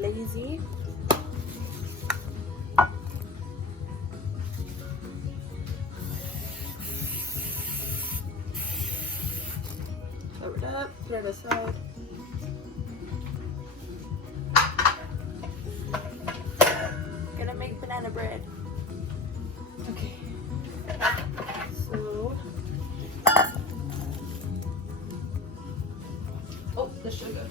lazy. Cover it up, put it aside. Gonna make banana bread. Okay. So, oh, the sugar.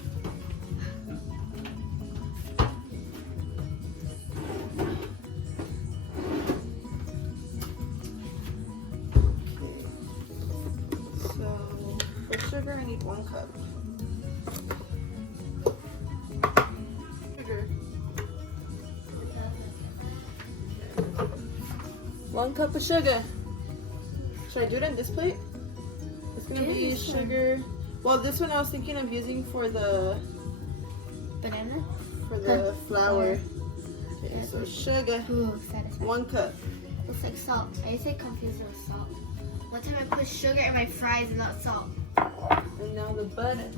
Sugar, I need 1 cup. Sugar. 1 cup of sugar. Should I do it on this plate? It's gonna be sugar. Well, this one I was thinking of using for the banana? For the flour. Okay, so sugar. Ooh, 1 cup. Looks like salt. I used to get confused with salt. One time I put sugar in my fries and not salt. And now the butter.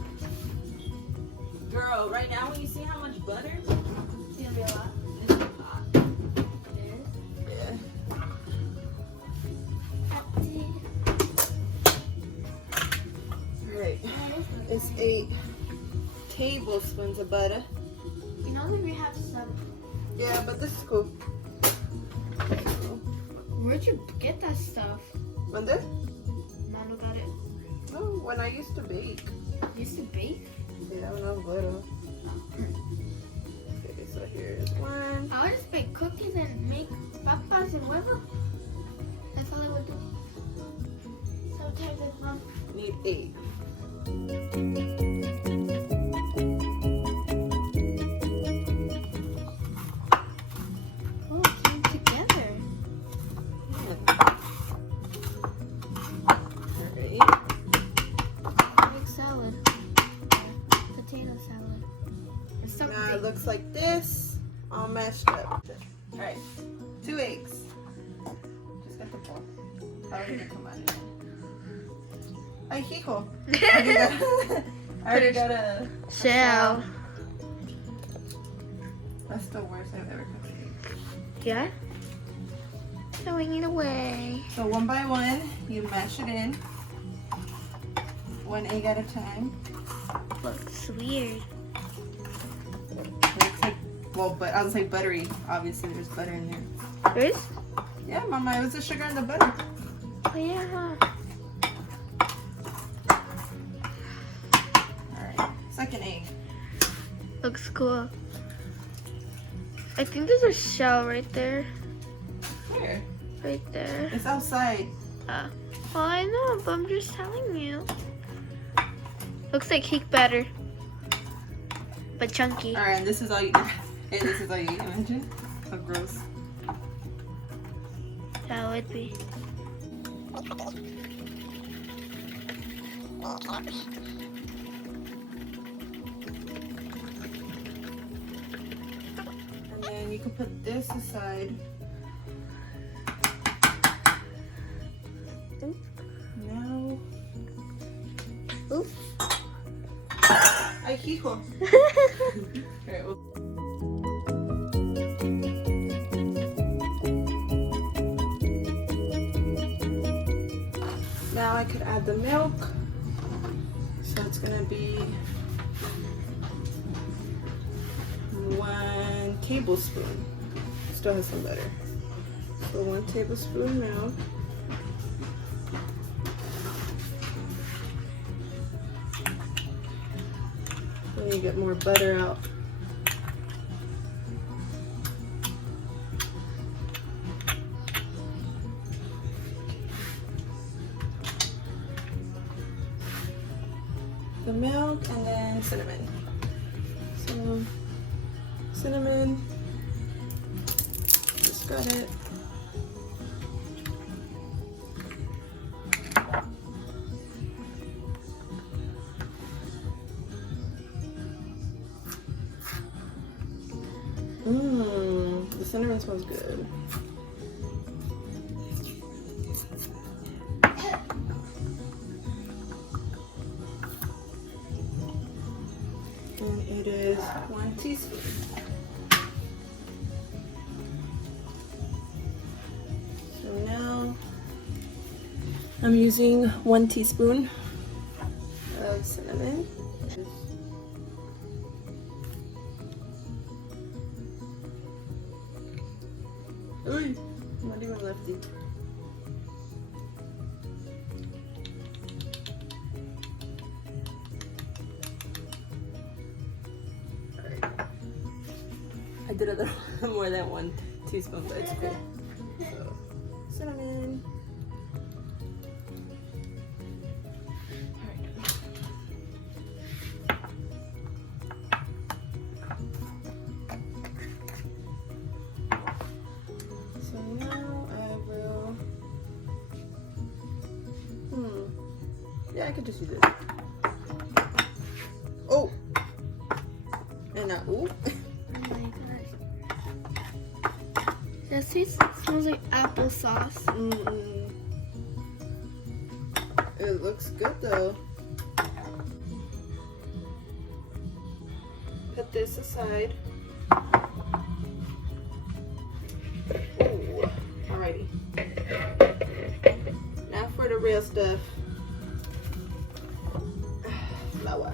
Girl, right now when you see how much butter, It's gonna be a lot. it's a lot. Yeah. Alright. It's 8 tablespoons of butter. You know that we have some. Yeah, but this is cool. Where'd you get that stuff? ¿Dónde? Mano got it. Oh, when I used to bake. You used to bake? Yeah, when I was little. Okay, so here's 1. I would just bake cookies and make papas and huevo. That's all I would do. Sometimes with mom. Need 8. Oh, it came together. Make salad. Potato salad. Or something. Now it looks like this, all mashed up. Alright, 2 eggs. Just got the ball. Probably gonna come out of here. Ay, hijo. I already got a Shell. That's the worst I've ever cooked. Yeah? Throwing it away. So 1 by 1, you mash it in. 1 egg at a time. Looks weird. It's like, well, but I was like buttery. Obviously, there's butter in there. There is? Yeah, Mama, it was the sugar and the butter. Oh, yeah, huh? Alright, 2nd egg. Looks cool. I think there's a shell right there. Where? Right there. It's outside. Well, I know, but I'm just telling you. Looks like cake batter. But chunky. Alright, and this is all you and this is all you eat, imagine. How gross. That would be. And then you can put this aside. Now. Oops. Ay, hijo. Alright, well. Now I could add the milk. So it's gonna be 1 tablespoon. Still has some butter. So 1 tablespoon milk. Then you get more butter out. The milk and then cinnamon. So cinnamon, just got it. The cinnamon smells good. And it is 1 teaspoon. I'm using 1 teaspoon of cinnamon. Ooh, not even lefty. I did a little more than 1 teaspoon, but it's good. So, cinnamon. So now I will. Yeah, I could just use this. Oh, and now ooh. That smells like applesauce. It looks good though. Put this aside. Ooh, alrighty. Now for the real stuff. Flour.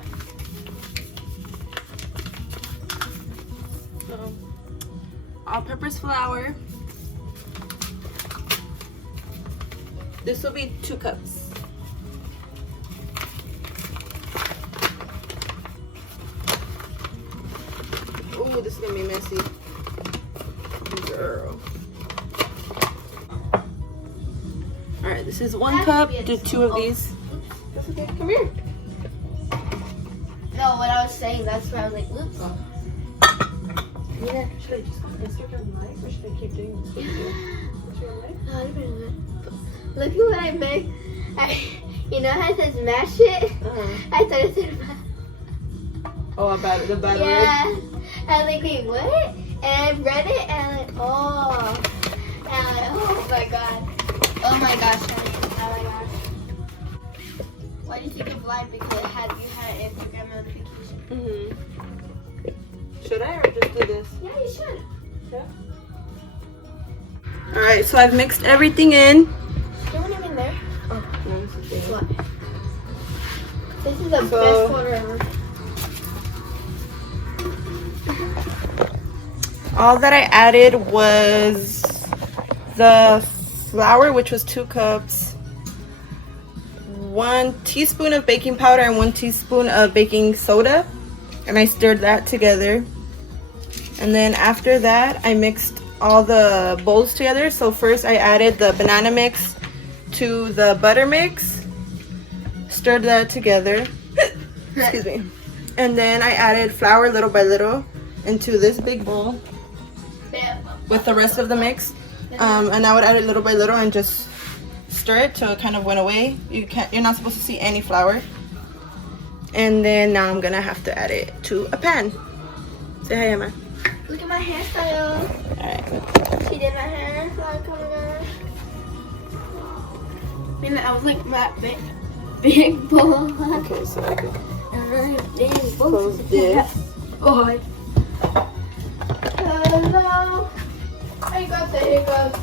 All-purpose flour. This will be 2 cups. Ooh, this is gonna be messy. Girl. Alright, this is 1 cup. Do 2 of these. That's okay. Come here. No, what I was saying, that's why I was like, oops. Yeah. Should I just Instagram live or should I keep doing this? What's your life? No, I don't know. Look at what I made. You know how it says mash it? I thought it said mash. Oh, about it, the battery. Yeah. I was like, wait, what? And I read it and I'm like, oh. And I'm like, oh my god. Oh my gosh, honey. Oh my gosh. Why did you think of live? Because you had an Instagram notification. Should I or just do this? Yeah, you should. Yeah. Alright, so I've mixed everything in. You want him in there? Oh, no, this is good. What? This is the best water ever. All that I added was the flour, which was 2 cups, 1 teaspoon of baking powder, and 1 teaspoon of baking soda. And I stirred that together. And then after that, I mixed all the bowls together. So first I added the banana mix to the butter mix, stirred that together. Excuse me. And then I added flour little by little into this big bowl with the rest of the mix. And I would add it little by little and just stir it till it kind of went away. You're not supposed to see any flour. And then now I'm gonna have to add it to a pan. Say hi, Emma. Look at my hairstyle. Alright. She did my hair. Like, oh my gosh. I mean, I was like that big bowl. Okay, so I could Big bowl. close this. Boy. Hello. I got the hiccups.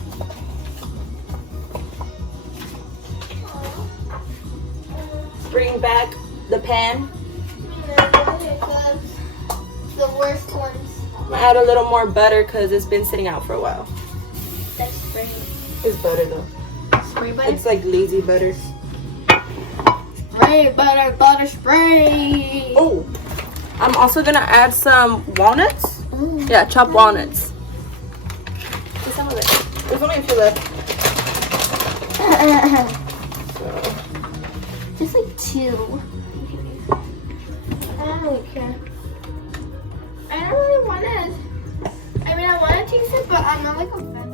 Bring back the pan. The worst ones. I'm gonna add a little more butter because it's been sitting out for a while. That's spray. It's butter though. Spray butter? It's like lazy butter. Spray butter, butter spray. Oh, I'm also gonna add some walnuts. Ooh. Yeah, chopped walnuts. Get some of it. There's only a few left. So. Just like 2. I don't really care. I don't really want to. I mean, I want to taste it, but I'm not like a fan.